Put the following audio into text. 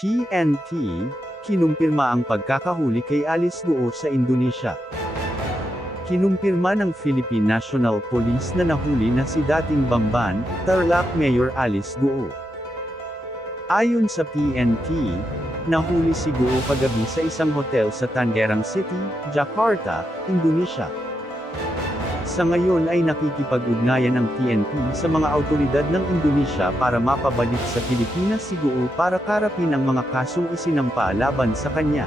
TNT, kinumpirma ang pagkakahuli kay Alice Guo sa Indonesia. Kinumpirma ng Philippine National Police na nahuli na si dating Bamban, Tarlac Mayor Alice Guo. Ayon sa PNP, nahuli si Guo kagabi sa isang hotel sa Tangerang City, Jakarta, Indonesia. Sa ngayon ay nakikipag-ugnayan ang PNP sa mga autoridad ng Indonesia para mapabalik sa Pilipinas si Guo para karapin ang mga kasong isinampa laban sa kanya.